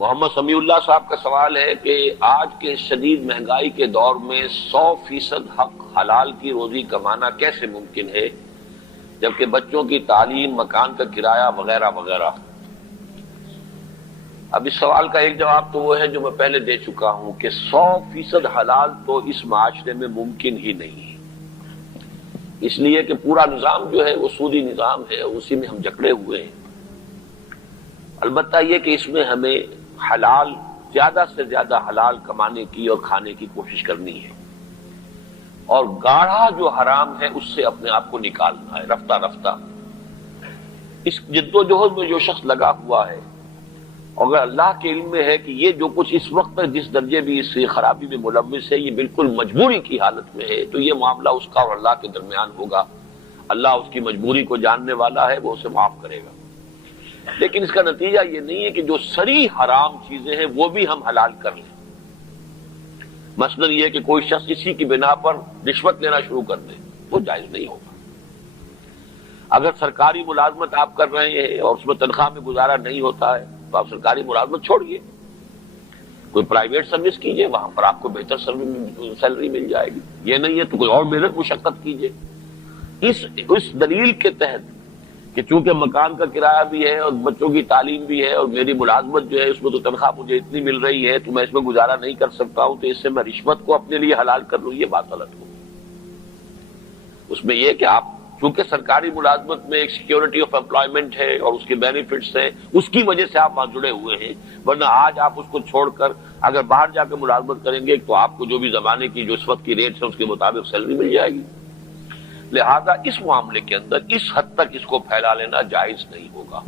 محمد سمیع اللہ صاحب کا سوال ہے کہ آج کے شدید مہنگائی کے دور میں 100% حق حلال کی روزی کمانا کیسے ممکن ہے جبکہ بچوں کی تعلیم، مکان کا کرایہ وغیرہ وغیرہ۔ اب اس سوال کا ایک جواب تو وہ ہے جو میں پہلے دے چکا ہوں کہ 100% حلال تو اس معاشرے میں ممکن ہی نہیں ہے، اس لیے کہ پورا نظام جو ہے وہ سودی نظام ہے، اسی میں ہم جکڑے ہوئے ہیں۔ البتہ یہ کہ اس میں ہمیں حلال، زیادہ سے زیادہ حلال کمانے کی اور کھانے کی کوشش کرنی ہے، اور گاڑھا جو حرام ہے اس سے اپنے آپ کو نکالنا ہے رفتہ رفتہ۔ اس جدوجہد میں جو شخص لگا ہوا ہے، اگر اللہ کے علم میں ہے کہ یہ جو کچھ اس وقت جس درجے بھی اس خرابی میں ملوث ہے یہ بالکل مجبوری کی حالت میں ہے، تو یہ معاملہ اس کا اور اللہ کے درمیان ہوگا۔ اللہ اس کی مجبوری کو جاننے والا ہے، وہ اسے معاف کرے گا۔ لیکن اس کا نتیجہ یہ نہیں ہے کہ جو صریح حرام چیزیں ہیں وہ بھی ہم حلال کر لیں۔ مثلا یہ کہ کوئی شخص اسی کی بنا پر رشوت لینا شروع کر دے، وہ جائز نہیں ہوگا۔ اگر سرکاری ملازمت آپ کر رہے ہیں اور اس میں تنخواہ میں گزارا نہیں ہوتا ہے تو آپ سرکاری ملازمت چھوڑیے، کوئی پرائیویٹ سروس کیجئے، وہاں پر آپ کو بہتر سیلری مل جائے گی۔ یہ نہیں ہے تو کوئی اور محنت مشقت کیجئے۔ اس دلیل کے تحت کہ چونکہ مکان کا کرایہ بھی ہے اور بچوں کی تعلیم بھی ہے اور میری ملازمت جو ہے اس میں تو تنخواہ مجھے اتنی مل رہی ہے تو میں اس میں گزارا نہیں کر سکتا ہوں، تو اس سے میں رشوت کو اپنے لیے حلال کر لوں، یہ بات غلط ہو۔ اس میں یہ کہ آپ چونکہ سرکاری ملازمت میں ایک سیکیورٹی آف امپلائمنٹ ہے اور اس کے بینیفٹس ہیں، اس کی وجہ سے آپ وہاں جڑے ہوئے ہیں، ورنہ آج آپ اس کو چھوڑ کر اگر باہر جا کے ملازمت کریں گے تو آپ کو جو بھی زمانے کی جو اس وقت کی ریٹ ہے اس کے مطابق سیلری مل جائے گی۔ لہذا اس معاملے کے اندر اس حد تک اس کو پھیلا لینا جائز نہیں ہوگا۔